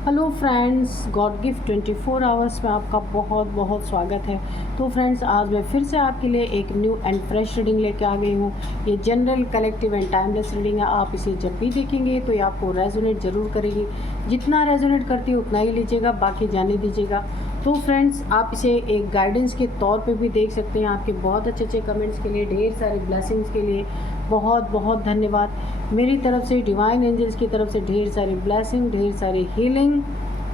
Hello friends, God gift 24 hours में आपका बहुत बहुत स्वागत है। तो फ्रेंड्स, आज मैं फिर से आपके लिए एक न्यू एंड फ्रेश रीडिंग लेके आ गई हूँ। ये general, collective and timeless reading है। आप इसे जब भी देखेंगे तो ये आपको रेजोनेट ज़रूर करेगी। जितना रेजोनेट करती है उतना ही लीजिएगा, बाकी जाने दीजिएगा। तो फ्रेंड्स, आप इसे एक गाइडेंस के तौर पे भी देख सकते हैं। आपके बहुत अच्छे अच्छे कमेंट्स के लिए, ढेर सारे ब्लेसिंग्स के लिए बहुत बहुत धन्यवाद। मेरी तरफ से, डिवाइन एंजल्स की तरफ से ढेर सारी ब्लेसिंग, ढेर सारी हीलिंग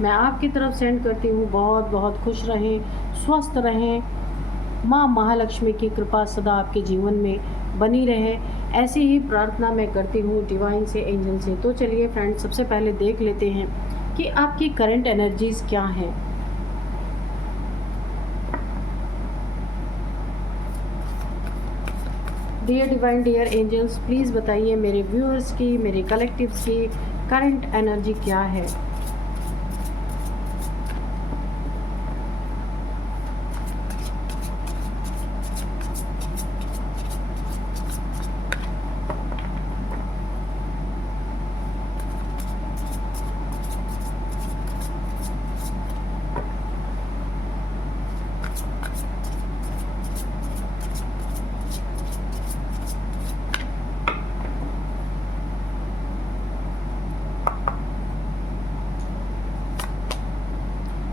मैं आपकी तरफ सेंड करती हूँ। बहुत बहुत खुश रहें, स्वस्थ रहें। माँ महालक्ष्मी की कृपा सदा आपके जीवन में बनी रहे, ऐसी ही प्रार्थना मैं करती हूँ डिवाइन से, एंजल से। तो चलिए फ्रेंड्स, सबसे पहले देख लेते हैं कि आपकी करंट एनर्जीज़ क्या हैं। Dear divine, dear angels, please बताइए मेरे व्यूअर्स की, मेरे कलेक्टिव्स की करंट एनर्जी क्या है।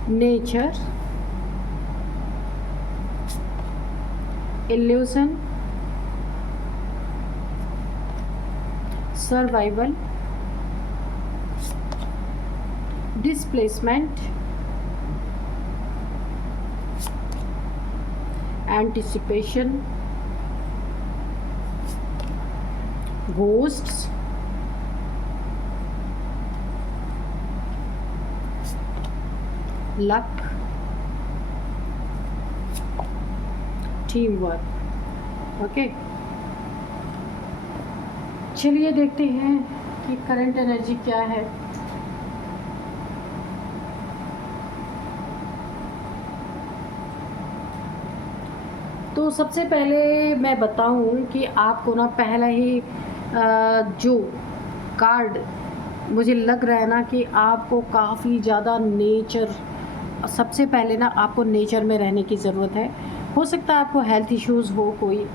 Nature, illusion, survival, displacement, anticipation, ghosts, luck, team work. Okay, चलिए देखते हैं कि करंट एनर्जी क्या है। तो सबसे पहले मैं बताऊं कि आपको ना पहला ही जो कार्ड मुझे लग रहा है ना कि आपको काफ़ी ज़्यादा नेचर, सबसे पहले ना आपको नेचर में रहने की ज़रूरत है। हो सकता है आपको हेल्थ इश्यूज़ हो कोई,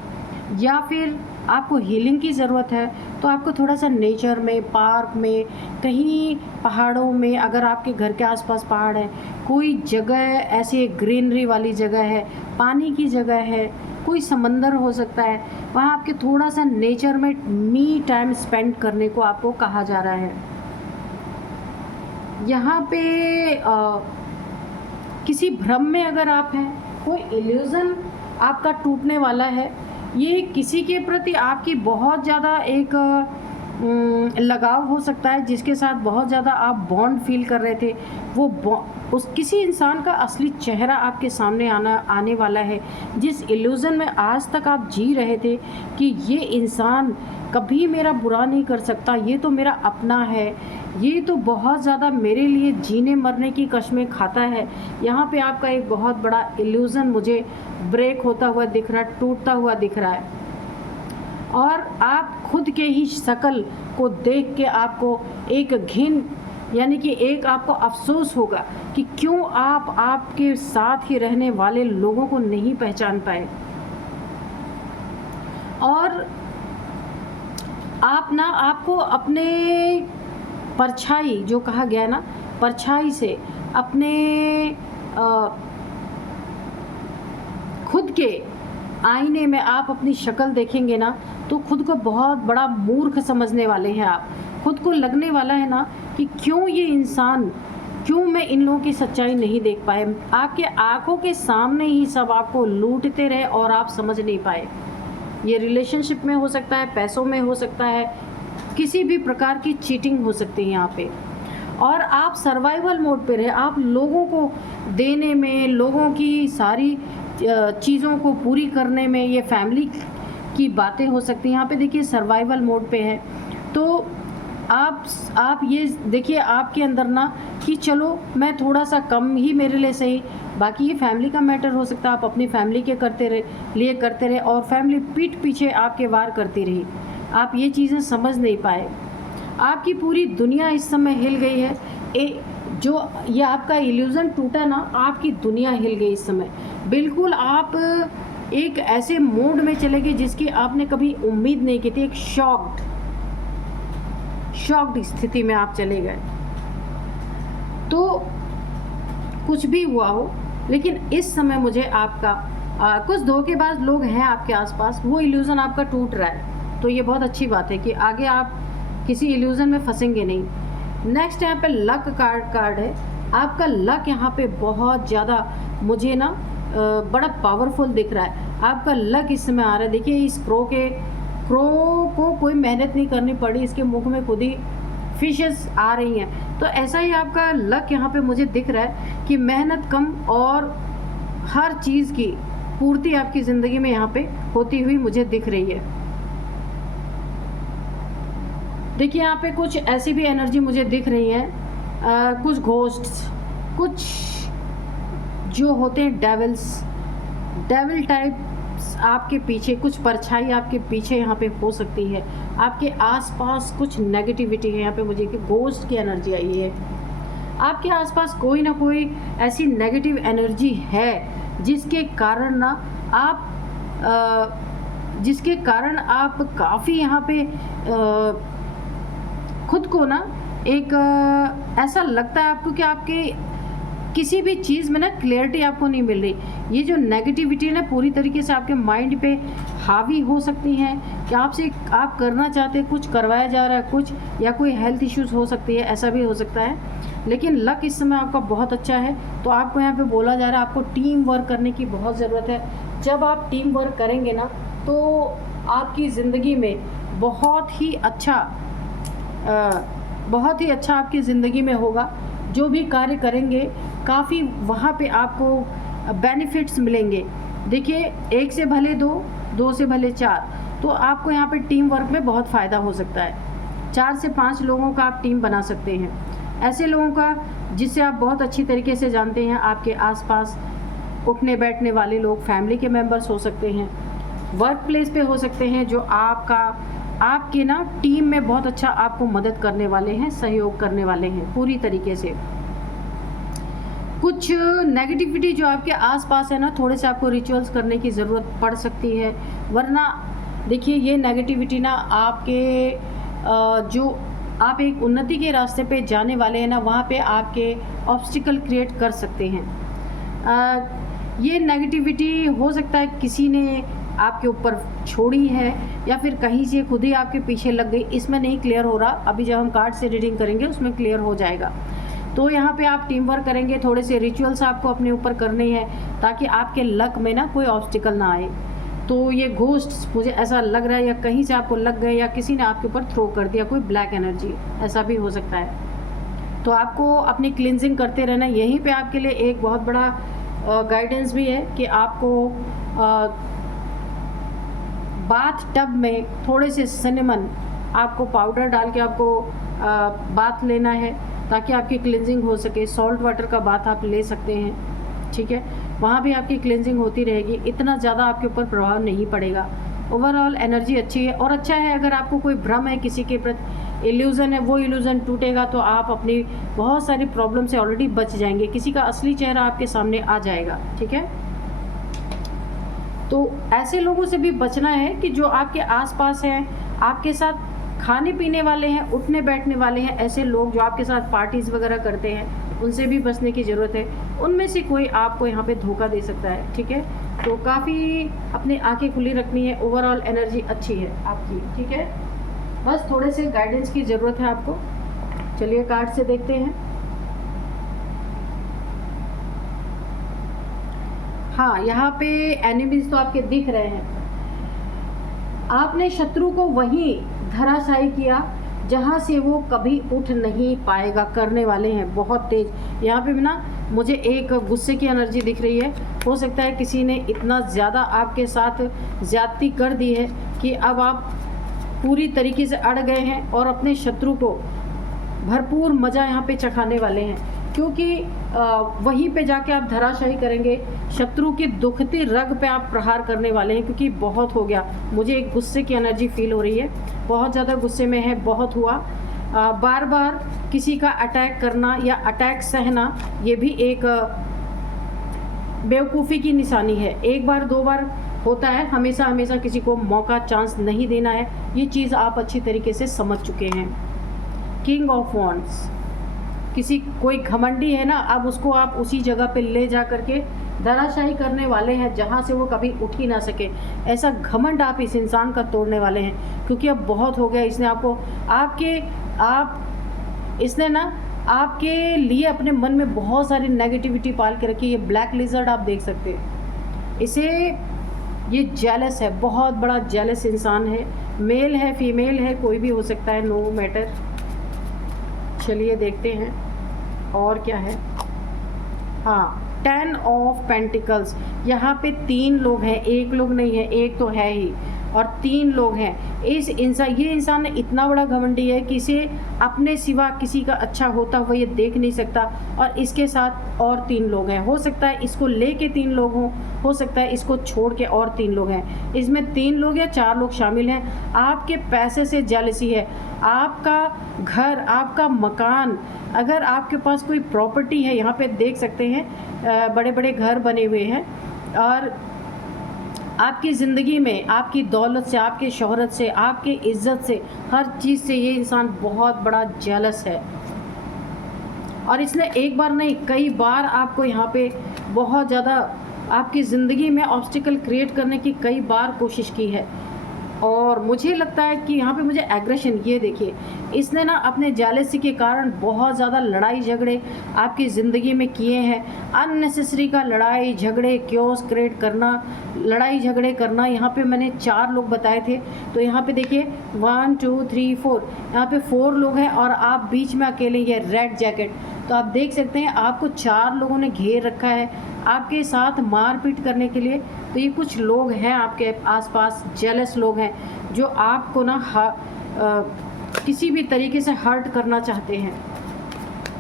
या फिर आपको हीलिंग की ज़रूरत है, तो आपको थोड़ा सा नेचर में, पार्क में, कहीं पहाड़ों में, अगर आपके घर के आसपास पहाड़ है, कोई जगह ऐसी ग्रीनरी वाली जगह है, पानी की जगह है, कोई समंदर हो सकता है, वहाँ आपके थोड़ा सा नेचर में मी टाइम स्पेंड करने को आपको कहा जा रहा है। यहाँ पे किसी भ्रम में अगर आप हैं, कोई इल्यूज़न आपका टूटने वाला है। ये किसी के प्रति आपकी बहुत ज़्यादा एक लगाव हो सकता है, जिसके साथ बहुत ज़्यादा आप बॉन्ड फील कर रहे थे। वो उस किसी इंसान का असली चेहरा आपके सामने आने वाला है, जिस इल्यूज़न में आज तक आप जी रहे थे कि ये इंसान कभी मेरा बुरा नहीं कर सकता, ये तो मेरा अपना है, ये तो बहुत ज़्यादा मेरे लिए जीने मरने की कस्में खाता है। यहाँ पे आपका एक बहुत बड़ा इल्यूज़न मुझे ब्रेक होता हुआ दिख रहा है, टूटता हुआ दिख रहा है। और आप खुद के ही शक्ल को देख के आपको एक घिन, यानी कि एक आपको अफसोस होगा कि क्यों आप आपके साथ ही रहने वाले लोगों को नहीं पहचान पाए। और आप ना, आपको अपने परछाई, जो कहा गया ना, परछाई से अपने खुद के आईने में आप अपनी शक्ल देखेंगे ना, तो खुद को बहुत बड़ा मूर्ख समझने वाले हैं आप। खुद को लगने वाला है ना कि क्यों ये इंसान, क्यों मैं इन लोगों की सच्चाई नहीं देख पाए। आपके आंखों के सामने ही सब आपको लूटते रहे और आप समझ नहीं पाए। ये रिलेशनशिप में हो सकता है, पैसों में हो सकता है, किसी भी प्रकार की चीटिंग हो सकती है यहाँ पे। और आप सर्वाइवल मोड पे रहे, आप लोगों को देने में, लोगों की सारी चीज़ों को पूरी करने में, ये फैमिली की बातें हो सकती हैं। यहाँ पे देखिए सर्वाइवल मोड पे है। तो आप ये देखिए आपके अंदर ना कि चलो मैं थोड़ा सा कम ही मेरे लिए सही, बाकी ये फैमिली का मैटर हो सकता है। आप अपनी फैमिली के करते रहे और फैमिली पीठ पीछे आपके वार करती रही। आप ये चीज़ें समझ नहीं पाए। आपकी पूरी दुनिया इस समय हिल गई है। जो ये आपका इल्यूज़न टूटा ना, आपकी दुनिया हिल गई इस समय। बिल्कुल आप एक ऐसे मोड में चले गए जिसकी आपने कभी उम्मीद नहीं की थी। एक शॉक्ड स्थिति में आप चले गए। तो कुछ भी हुआ हो, लेकिन इस समय मुझे आपका कुछ धोखेबाज लोग हैं आपके आसपास, वो इल्यूज़न आपका टूट रहा है। तो ये बहुत अच्छी बात है कि आगे आप किसी इल्यूज़न में फंसेंगे नहीं। नेक्स्ट यहाँ पे लक कार्ड है। आपका लक यहाँ पे बहुत ज़्यादा मुझे ना बड़ा पावरफुल दिख रहा है। आपका लक इस समय आ रहा है। देखिए इस क्रो को कोई मेहनत नहीं करनी पड़ी, इसके मुख में खुद ही फिशेस आ रही हैं। तो ऐसा ही आपका लक यहाँ पे मुझे दिख रहा है कि मेहनत कम और हर चीज़ की पूर्ति आपकी ज़िंदगी में यहाँ पे होती हुई मुझे दिख रही है। देखिए यहाँ पे कुछ ऐसी भी एनर्जी मुझे दिख रही है, कुछ घोस्ट्स, कुछ जो होते हैं डेविल टाइप्स आपके पीछे, कुछ परछाई आपके पीछे यहाँ पे हो सकती है। आपके आसपास कुछ नेगेटिविटी है यहाँ पे, मुझे कि घोस्ट की एनर्जी आई है। आपके आसपास कोई ना कोई ऐसी नेगेटिव एनर्जी है जिसके कारण आप काफ़ी यहाँ पे खुद को ना एक ऐसा लगता है आपको कि आपके किसी भी चीज़ में ना क्लियरिटी आपको नहीं मिल रही। ये जो नेगेटिविटी है ना पूरी तरीके से आपके माइंड पे हावी हो सकती हैं कि आपसे आप करना चाहते हैं, कुछ करवाया जा रहा है कुछ, या कोई हेल्थ इश्यूज़ हो सकती है, ऐसा भी हो सकता है। लेकिन लक इस समय आपका बहुत अच्छा है। तो आपको यहाँ पे बोला जा रहा है आपको टीम वर्क करने की बहुत ज़रूरत है। जब आप टीम वर्क करेंगे ना तो आपकी ज़िंदगी में बहुत ही अच्छा आपकी ज़िंदगी में होगा। जो भी कार्य करेंगे काफ़ी वहाँ पे आपको बेनिफिट्स मिलेंगे। देखिए 1 से भले 2, 2 से भले 4, तो आपको यहाँ पे टीम वर्क में बहुत फ़ायदा हो सकता है। 4 से 5 लोगों का आप टीम बना सकते हैं, ऐसे लोगों का जिससे आप बहुत अच्छी तरीके से जानते हैं। आपके आसपास उठने बैठने वाले लोग फैमिली के मेंबर्स हो सकते हैं, वर्क प्लेस पे हो सकते हैं, जो आपके ना टीम में बहुत अच्छा आपको मदद करने वाले हैं, सहयोग करने वाले हैं पूरी तरीके से। कुछ नेगेटिविटी जो आपके आसपास है ना, थोड़े से आपको रिचुअल्स करने की ज़रूरत पड़ सकती है, वरना देखिए ये नेगेटिविटी ना आपके जो आप एक उन्नति के रास्ते पे जाने वाले हैं ना, वहाँ पे आपके ऑब्स्टिकल क्रिएट कर सकते हैं। ये नेगेटिविटी हो सकता है किसी ने आपके ऊपर छोड़ी है या फिर कहीं से खुद ही आपके पीछे लग गई, इसमें नहीं क्लियर हो रहा। अभी जब हम कार्ड से रीडिंग करेंगे उसमें क्लियर हो जाएगा। तो यहाँ पे आप टीम वर्क करेंगे, थोड़े से रिचुअल्स आपको अपने ऊपर करने हैं ताकि आपके लक में ना कोई ऑब्स्टिकल ना आए। तो ये घोस्ट मुझे ऐसा लग रहा है या कहीं से आपको लग गए या किसी ने आपके ऊपर थ्रो कर दिया, कोई ब्लैक एनर्जी, ऐसा भी हो सकता है। तो आपको अपनी क्लिनजिंग करते रहना। यहीं पे आपके लिए एक बहुत बड़ा गाइडेंस भी है कि आपको बाथ टब में थोड़े से सिनेमन आपको पाउडर डाल के आपको बाथ लेना है ताकि आपकी क्लिनजिंग हो सके। सॉल्ट वाटर का बाथ आप ले सकते हैं, ठीक है, वहाँ भी आपकी क्लिनजिंग होती रहेगी, इतना ज़्यादा आपके ऊपर प्रभाव नहीं पड़ेगा। ओवरऑल एनर्जी अच्छी है। और अच्छा है अगर आपको कोई भ्रम है, किसी के प्रति इल्यूज़न है, वो इल्यूज़न टूटेगा तो आप अपनी बहुत सारी प्रॉब्लम से ऑलरेडी बच जाएंगे, किसी का असली चेहरा आपके सामने आ जाएगा, ठीक है। तो ऐसे लोगों से भी बचना है कि जो आपके आसपास हैं, आपके साथ खाने पीने वाले हैं, उठने बैठने वाले हैं, ऐसे लोग जो आपके साथ पार्टीज़ वगैरह करते हैं, उनसे भी बचने की ज़रूरत है। उनमें से कोई आपको यहाँ पे धोखा दे सकता है, ठीक है। तो काफ़ी अपनी आंखें खुली रखनी है। ओवरऑल एनर्जी अच्छी है आपकी, ठीक है। बस थोड़े से गाइडेंस की ज़रूरत है आपको। चलिए कार्ड से देखते हैं। हाँ, यहाँ पे एनिमीज तो आपके दिख रहे हैं। आपने शत्रु को वहीं धराशायी किया जहाँ से वो कभी उठ नहीं पाएगा, करने वाले हैं बहुत तेज। यहाँ पे भी ना मुझे एक गुस्से की एनर्जी दिख रही है। हो सकता है किसी ने इतना ज़्यादा आपके साथ ज़्यादती कर दी है कि अब आप पूरी तरीके से अड़ गए हैं और अपने शत्रु को भरपूर मज़ा यहाँ पे चखाने वाले हैं, क्योंकि वहीं पे जाके आप धराशायी करेंगे। शत्रु की दुखती रग पे आप प्रहार करने वाले हैं, क्योंकि बहुत हो गया। मुझे एक गुस्से की एनर्जी फील हो रही है, बहुत ज़्यादा गुस्से में है, बहुत हुआ। बार बार किसी का अटैक करना या अटैक सहना, ये भी एक बेवकूफ़ी की निशानी है। एक बार दो बार होता है, हमेशा हमेशा किसी को मौका चांस नहीं देना है। ये चीज़ आप अच्छी तरीके से समझ चुके हैं। किंग ऑफ वॉन्ड्स, कोई घमंडी है ना, अब उसको आप उसी जगह पे ले जा करके धराशायी करने वाले हैं जहाँ से वो कभी उठ ही ना सके। ऐसा घमंड आप इस इंसान का तोड़ने वाले हैं, क्योंकि अब बहुत हो गया। इसने इसने ना आपके लिए अपने मन में बहुत सारी नेगेटिविटी पाल के रखी है। ये ब्लैक लिजर्ड आप देख सकते हैं ये जेलस है, बहुत बड़ा जेलस इंसान है। मेल है, फीमेल है, कोई भी हो सकता है, नो मैटर। चलिए देखते हैं और क्या है। हाँ, 10 ऑफ पेंटिकल्स, यहाँ पे 3 लोग हैं, एक लोग नहीं है, एक तो है ही, और 3 लोग हैं। ये इंसान इतना बड़ा घमंडी है कि इसे अपने सिवा किसी का अच्छा होता हुआ ये देख नहीं सकता, और इसके साथ और 3 लोग हैं। हो सकता है इसको लेके 3 लोग हों, हो सकता है इसको छोड़ के और 3 लोग हैं। इसमें 3 लोग या 4 लोग शामिल हैं। आपके पैसे से जेलसी है, आपका घर, आपका मकान, अगर आपके पास कोई प्रॉपर्टी है, यहाँ पे देख सकते हैं बड़े बड़े घर बने हुए हैं, और आपकी ज़िंदगी में आपकी दौलत से, आपके शोहरत से, आपके इज़्ज़त से, हर चीज़ से ये इंसान बहुत बड़ा जेलस है। और इसने एक बार नहीं, कई बार आपको यहाँ पे बहुत ज़्यादा आपकी ज़िंदगी में ऑब्स्टिकल क्रिएट करने की कई बार कोशिश की है। और मुझे लगता है कि यहाँ पे मुझे एग्रेशन, ये देखिए, इसने ना अपने जेलसी के कारण बहुत ज़्यादा लड़ाई झगड़े आपकी ज़िंदगी में किए हैं। अननेसेसरी का लड़ाई झगड़े, क्योस क्रिएट करना, लड़ाई झगड़े करना। यहाँ पे मैंने 4 लोग बताए थे, तो यहाँ पे देखिए 1 2 3 4, यहाँ पे 4 लोग हैं और आप बीच में अकेले, ये रेड जैकेट। तो आप देख सकते हैं आपको 4 लोगों ने घेर रखा है आपके साथ मारपीट करने के लिए। तो ये कुछ लोग हैं आपके आसपास, जेलस लोग हैं, जो आपको ना किसी भी तरीके से हर्ट करना चाहते हैं।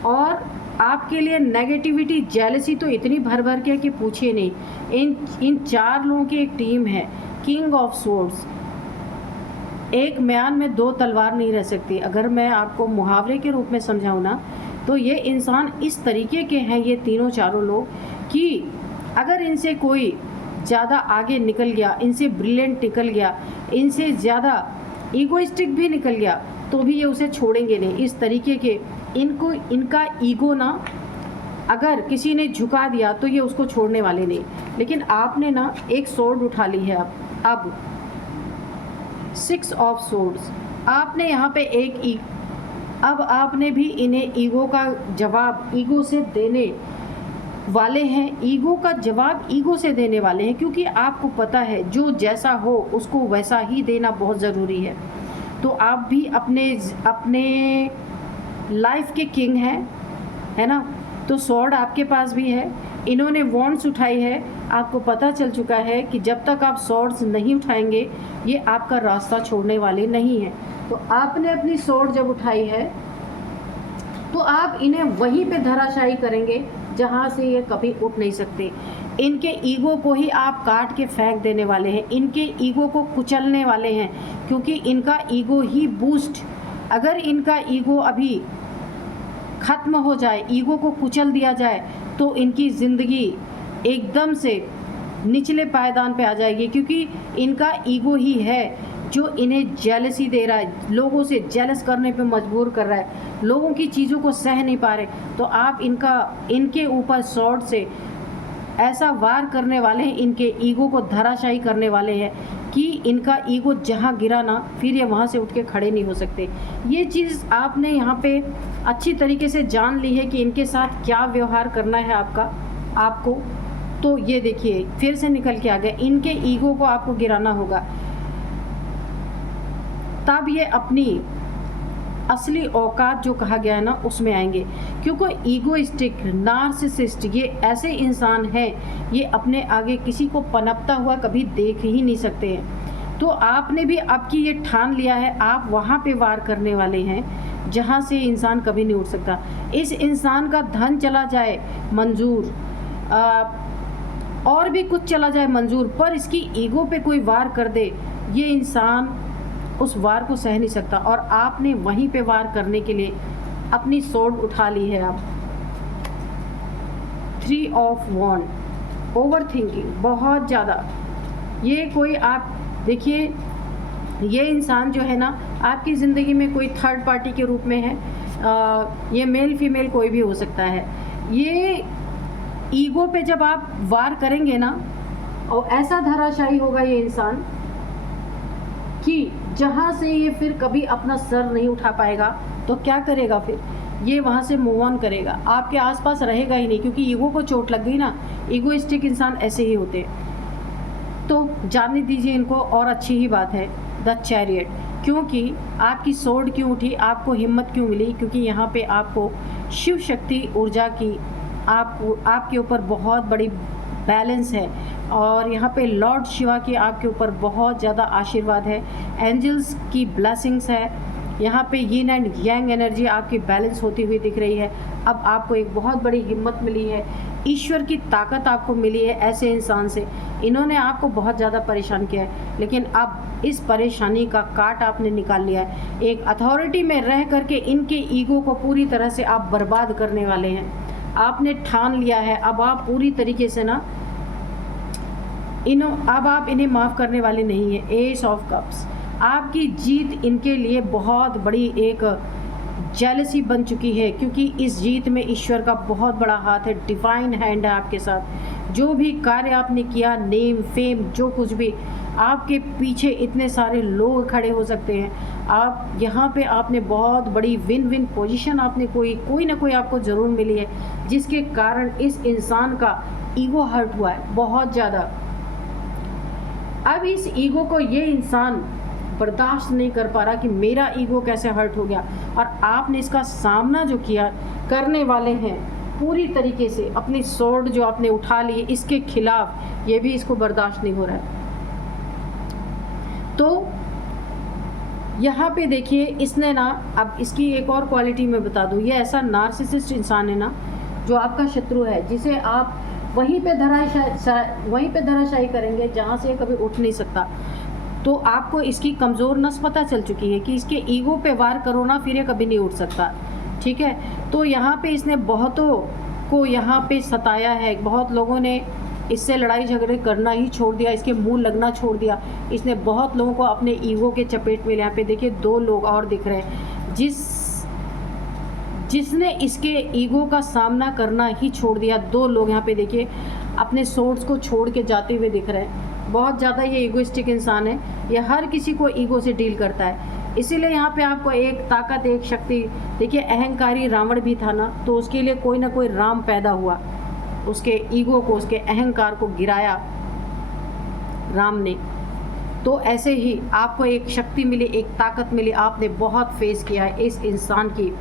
और आपके लिए नेगेटिविटी, जेलसी तो इतनी भर भर के कि पूछिए नहीं। इन 4 लोगों की एक टीम है। किंग ऑफ सोर्ड्स, एक म्यान में 2 तलवार नहीं रह सकती। अगर मैं आपको मुहावरे के रूप में समझाऊँ ना, तो ये इंसान इस तरीके के हैं, ये तीनों चारों लोग, कि अगर इनसे कोई ज़्यादा आगे निकल गया, इनसे ब्रिलियंट निकल गया, इनसे ज़्यादा ईगोइस्टिक भी निकल गया, तो भी ये उसे छोड़ेंगे नहीं। इस तरीके के इनका ईगो ना, अगर किसी ने झुका दिया तो ये उसको छोड़ने वाले नहीं। लेकिन आपने ना एक सोर्ड उठा ली है अब 6 ऑफ सोर्ड्स, आपने यहाँ पे अब आपने भी इन्हें ईगो का जवाब ईगो से देने वाले हैं। ईगो का जवाब ईगो से देने वाले हैं, क्योंकि आपको पता है जो जैसा हो उसको वैसा ही देना बहुत ज़रूरी है। तो आप भी अपने लाइफ के किंग हैं, है ना। तो स्वॉर्ड आपके पास भी है, इन्होंने वॉन्ड्स उठाई है। आपको पता चल चुका है कि जब तक आप स्वॉर्ड्स नहीं उठाएंगे, ये आपका रास्ता छोड़ने वाले नहीं हैं। तो आपने अपनी स्वॉर्ड जब उठाई है, तो आप इन्हें वहीं पे धराशायी करेंगे जहाँ से ये कभी उठ नहीं सकते। इनके ईगो को ही आप काट के फेंक देने वाले हैं, इनके ईगो को कुचलने वाले हैं, क्योंकि इनका ईगो ही बूस्ट, अगर इनका ईगो अभी ख़त्म हो जाए, ईगो को कुचल दिया जाए, तो इनकी ज़िंदगी एकदम से निचले पायदान पे आ जाएगी। क्योंकि इनका ईगो ही है जो इन्हें जेलसी दे रहा है, लोगों से जेलस करने पे मजबूर कर रहा है, लोगों की चीज़ों को सह नहीं पा रहे। तो आप इनके ऊपर स्वॉर्ड से ऐसा वार करने वाले हैं, इनके ईगो को धराशायी करने वाले हैं कि इनका ईगो जहाँ गिरा ना, फिर ये वहाँ से उठ के खड़े नहीं हो सकते। ये चीज़ आपने यहाँ पे अच्छी तरीके से जान ली है कि इनके साथ क्या व्यवहार करना है आपको। तो ये देखिए फिर से निकल के आ गया, इनके ईगो को आपको गिराना होगा, तब ये अपनी असली औकात जो कहा गया है ना उसमें आएंगे। क्योंकि ईगोइस्टिक, नार्सिसिस्ट, ये ऐसे इंसान हैं, ये अपने आगे किसी को पनपता हुआ कभी देख ही नहीं सकते हैं। तो आपने भी अब की ये ठान लिया है, आप वहाँ पे वार करने वाले हैं जहाँ से इंसान कभी नहीं उठ सकता। इस इंसान का धन चला जाए मंजूर, और भी कुछ चला जाए मंजूर, पर इसकी ईगो पे कोई वार कर दे, ये इंसान उस वार को सह नहीं सकता, और आपने वहीं पे वार करने के लिए अपनी स्वॉर्ड उठा ली है। आप 3 ऑफ वॉन्ड, ओवर थिंकिंग बहुत ज़्यादा। ये कोई आप देखिए, ये इंसान जो है ना आपकी ज़िंदगी में कोई थर्ड पार्टी के रूप में है। ये मेल फीमेल कोई भी हो सकता है। ये ईगो पे जब आप वार करेंगे ना, और ऐसा धराशायी होगा ये इंसान कि जहाँ से ये फिर कभी अपना सर नहीं उठा पाएगा, तो क्या करेगा फिर? ये वहाँ से मूव ऑन करेगा, आपके आसपास रहेगा ही नहीं, क्योंकि ईगो को चोट लग गई ना। ईगोइस्टिक इंसान ऐसे ही होते हैं। तो जानने दीजिए इनको। और अच्छी ही बात है द चैरियट, क्योंकि आपकी स्वॉर्ड क्यों उठी, आपको हिम्मत क्यों मिली? क्योंकि यहाँ पे आपको शिव शक्ति ऊर्जा की आपके ऊपर बहुत बड़ी बैलेंस है, और यहाँ पे लॉर्ड शिवा की आपके ऊपर बहुत ज़्यादा आशीर्वाद है, एंजल्स की ब्लेसिंग्स है। यहाँ पे यिन एंड यांग एनर्जी आपकी बैलेंस होती हुई दिख रही है। अब आपको एक बहुत बड़ी हिम्मत मिली है, ईश्वर की ताकत आपको मिली है ऐसे इंसान से। इन्होंने आपको बहुत ज़्यादा परेशान किया है, लेकिन अब इस परेशानी का काट आपने निकाल लिया है। एक अथॉरिटी में रह करके इनके ईगो को पूरी तरह से आप बर्बाद करने वाले हैं। आपने ठान लिया है, अब आप पूरी तरीके से ना अब आप इन्हें माफ़ करने वाले नहीं हैं। एस ऑफ कप्स, आपकी जीत इनके लिए बहुत बड़ी एक जेलसी बन चुकी है, क्योंकि इस जीत में ईश्वर का बहुत बड़ा हाथ है, डिवाइन हैंड है आपके साथ। जो भी कार्य आपने किया, नेम फेम जो कुछ भी, आपके पीछे इतने सारे लोग खड़े हो सकते हैं। आप यहाँ पे आपने बहुत बड़ी विन विन पोजीशन आपने कोई ना कोई आपको ज़रूर मिली है, जिसके कारण इस इंसान का ईगो हर्ट हुआ है बहुत ज़्यादा। अब इस ईगो को ये इंसान बर्दाश्त नहीं कर पा रहा कि मेरा ईगो कैसे हर्ट हो गया, और आपने इसका सामना जो किया करने वाले हैं पूरी तरीके से। अपनी स्वॉर्ड जो आपने उठा ली इसके खिलाफ, ये भी इसको बर्दाश्त नहीं हो रहा है। तो यहाँ पे देखिए, इसने ना, अब इसकी एक और क्वालिटी मैं बता दूँ, ये ऐसा नार्सिसिस्ट इंसान है ना जो आपका शत्रु है, जिसे आप वहीं पे धराशायी करेंगे जहाँ से कभी उठ नहीं सकता। तो आपको इसकी कमज़ोर नस पता चल चुकी है कि इसके ईगो पे वार करो ना, फिर ये कभी नहीं उठ सकता। ठीक है, तो यहाँ पे इसने बहुतों को यहाँ पे सताया है। बहुत लोगों ने इससे लड़ाई झगड़े करना ही छोड़ दिया, इसके मुंह लगना छोड़ दिया। इसने बहुत लोगों को अपने ईगो के चपेट में, यहाँ पे देखिए 2 लोग और दिख रहे हैं जिसने इसके ईगो का सामना करना ही छोड़ दिया। 2 लोग यहाँ पे देखिए अपने सोर्स को छोड़ के जाते हुए दिख रहे हैं। बहुत ज़्यादा ये ईगोइस्टिक इंसान है, ये हर किसी को ईगो से डील करता है। इसीलिए यहाँ पे आपको एक ताकत, एक शक्ति, देखिए अहंकारी रावण भी था ना, तो उसके लिए कोई ना कोई राम पैदा हुआ, उसके ईगो को, उसके अहंकार को गिराया राम ने। तो ऐसे ही आपको एक शक्ति मिली, एक ताकत मिली। आपने बहुत फेस किया है इस इंसान की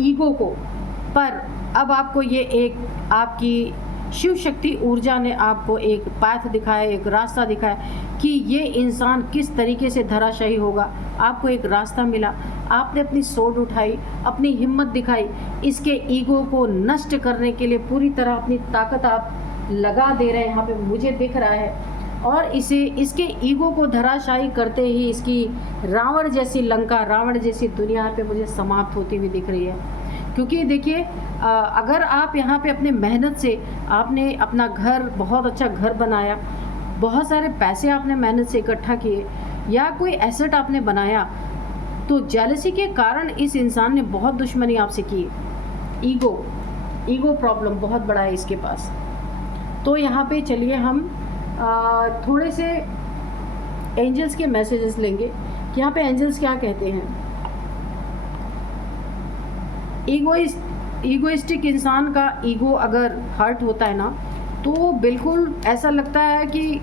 ईगो को, पर अब आपको ये एक आपकी शिव शक्ति ऊर्जा ने आपको एक पाथ दिखाया, एक रास्ता दिखाया कि ये इंसान किस तरीके से धराशायी होगा। आपको एक रास्ता मिला, आपने अपनी स्वॉर्ड उठाई, अपनी हिम्मत दिखाई, इसके ईगो को नष्ट करने के लिए पूरी तरह अपनी ताकत आप लगा दे रहे हैं, यहाँ पे मुझे दिख रहा है। और इसके ईगो को धराशायी करते ही इसकी रावण जैसी लंका, रावण जैसी दुनिया पे मुझे समाप्त होती हुई दिख रही है। क्योंकि देखिए, अगर आप यहाँ पे अपने मेहनत से आपने अपना घर, बहुत अच्छा घर बनाया, बहुत सारे पैसे आपने मेहनत से इकट्ठा किए, या कोई एसेट आपने बनाया, तो जेलसी के कारण इस इंसान ने बहुत दुश्मनी आपसे की। ईगो प्रॉब्लम बहुत बड़ा है इसके पास। तो यहाँ पे चलिए हम थोड़े से एंजल्स के मैसेजेस लेंगे कि यहाँ पे एंजल्स क्या कहते हैं। ईगोइस्टिक इंसान का ईगो अगर हर्ट होता है ना, तो बिल्कुल ऐसा लगता है कि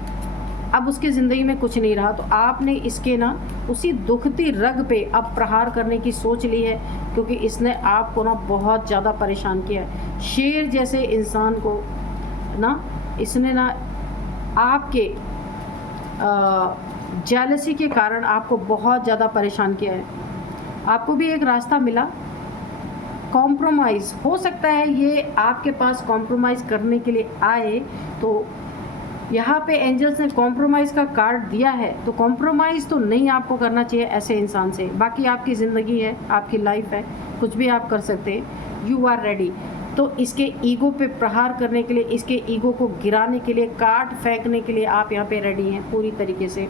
अब उसकी ज़िंदगी में कुछ नहीं रहा। तो आपने इसके ना उसी दुखती रग पे अब प्रहार करने की सोच ली है, क्योंकि इसने आपको ना बहुत ज़्यादा परेशान किया है। शेर जैसे इंसान को ना इसने ना आपके जेलसी के कारण आपको बहुत ज़्यादा परेशान किया है। आपको भी एक रास्ता मिला, कॉम्प्रोमाइज़ हो सकता है ये आपके पास कॉम्प्रोमाइज़ करने के लिए आए, तो यहाँ पे एंजल्स ने कॉम्प्रोमाइज़ का कार्ड दिया है, तो कॉम्प्रोमाइज़ तो नहीं आपको करना चाहिए ऐसे इंसान से। बाकी आपकी ज़िंदगी है, आपकी लाइफ है, कुछ भी आप कर सकते हैं। You are ready. तो इसके ईगो पे प्रहार करने के लिए, इसके ईगो को गिराने के लिए, काट फेंकने के लिए आप यहाँ पे रेडी हैं पूरी तरीके से।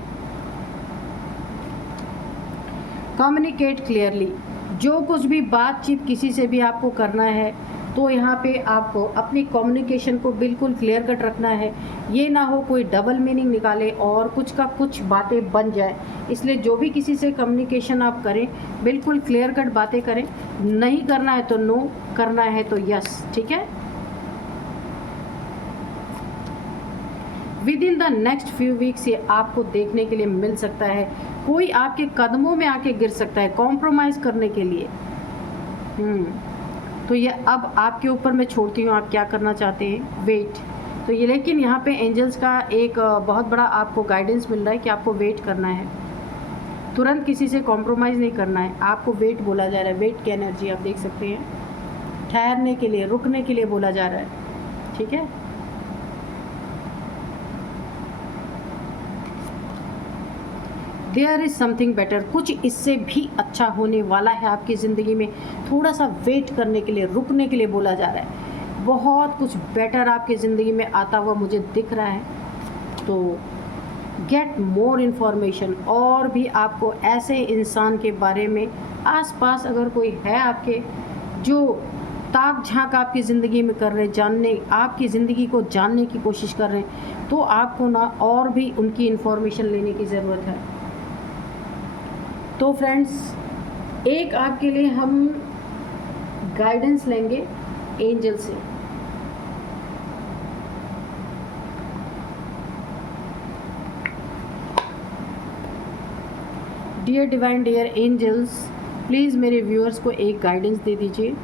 Communicate clearly. जो कुछ भी बातचीत किसी से भी आपको करना है, तो यहाँ पे आपको अपनी कम्युनिकेशन को बिल्कुल क्लियर कट रखना है। ये ना हो कोई डबल मीनिंग निकाले और कुछ का कुछ बातें बन जाए। इसलिए जो भी किसी से कम्युनिकेशन आप करें, बिल्कुल क्लियर कट बातें करें। नहीं करना है तो नो, करना है तो यस, ठीक है। With in the next few weeks ये आपको देखने के लिए मिल सकता है। कोई आपके कदमों में आके गिर सकता है कॉम्प्रोमाइज़ करने के लिए। तो ये अब आपके ऊपर मैं छोड़ती हूँ, आप क्या करना चाहते हैं। वेट। तो ये लेकिन यहाँ पे एंजल्स का एक बहुत बड़ा आपको गाइडेंस मिल रहा है कि आपको वेट करना है, तुरंत किसी से कॉम्प्रोमाइज़ नहीं करना है। आपको वेट बोला जा रहा है, वेट की एनर्जी आप देख सकते हैं। ठहरने के लिए, रुकने के लिए बोला जा रहा है, ठीक है। There is something better. कुछ इससे भी अच्छा होने वाला है आपकी ज़िंदगी में। थोड़ा सा वेट करने के लिए, रुकने के लिए बोला जा रहा है। बहुत कुछ बेटर आपकी ज़िंदगी में आता हुआ मुझे दिख रहा है। तो गेट मोर इन्फॉर्मेशन। और भी आपको ऐसे इंसान के बारे में आसपास अगर कोई है आपके जो ताक झांक आपकी ज़िंदगी में कर रहे हैं, जानने, आपकी ज़िंदगी को जानने की कोशिश कर रहे हैं, तो आपको ना और भी उनकी इन्फॉर्मेशन लेने की ज़रूरत है। तो फ्रेंड्स, एक आपके लिए हम गाइडेंस लेंगे एंजल से। Dear divine, dear angels, please मेरे व्यूअर्स को एक गाइडेंस दे दीजिए।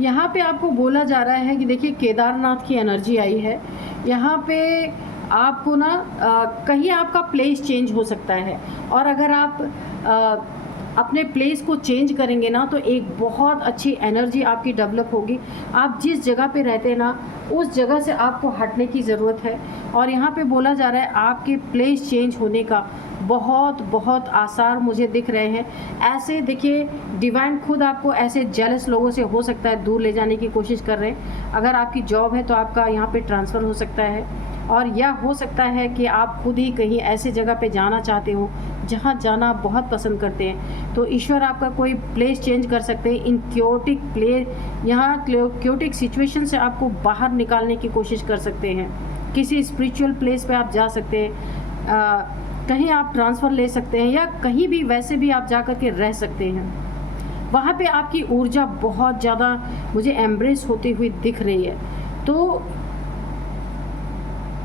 यहाँ पे आपको बोला जा रहा है कि देखिए केदारनाथ की एनर्जी आई है। यहाँ पे आपको ना कहीं आपका प्लेस चेंज हो सकता है, और अगर आप अपने प्लेस को चेंज करेंगे ना, तो एक बहुत अच्छी एनर्जी आपकी डेवलप होगी। आप जिस जगह पे रहते हैं ना, उस जगह से आपको हटने की ज़रूरत है। और यहाँ पे बोला जा रहा है आपके प्लेस चेंज होने का बहुत बहुत आसार मुझे दिख रहे हैं। ऐसे देखिए, डिवाइन खुद आपको ऐसे जेलस लोगों से हो सकता है दूर ले जाने की कोशिश कर रहे हैं। अगर आपकी जॉब है तो आपका यहाँ पे ट्रांसफ़र हो सकता है, और यह हो सकता है कि आप खुद ही कहीं ऐसे जगह पे जाना चाहते हो जहाँ जाना बहुत पसंद करते हैं। तो ईश्वर आपका कोई प्लेस चेंज कर सकते हैं। इन क्योटिक प्लेस, यहाँ क्योटिक सिचुएशन से आपको बाहर निकालने की कोशिश कर सकते हैं। किसी स्पिरिचुअल प्लेस पे आप जा सकते हैं, कहीं आप ट्रांसफ़र ले सकते हैं, या कहीं भी वैसे भी आप जा कर के रह सकते हैं। वहाँ पे आपकी ऊर्जा बहुत ज़्यादा मुझे एम्ब्रेस होती हुई दिख रही है। तो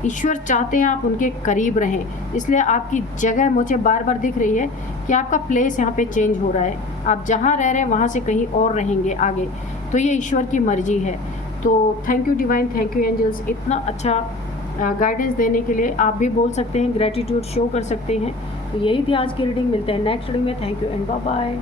ईश्वर चाहते हैं आप उनके करीब रहें, इसलिए आपकी जगह मुझे बार बार दिख रही है कि आपका प्लेस यहाँ पे चेंज हो रहा है। आप जहाँ रह रहे हैं वहाँ से कहीं और रहेंगे आगे। तो ये ईश्वर की मर्जी है। तो thank you divine, thank you angels, इतना अच्छा गाइडेंस देने के लिए। आप भी बोल सकते हैं, ग्रेटिट्यूड शो कर सकते हैं। तो यही थी आज की रीडिंग। मिलते हैं नेक्स्ट रीडिंग में। Thank you and bye bye.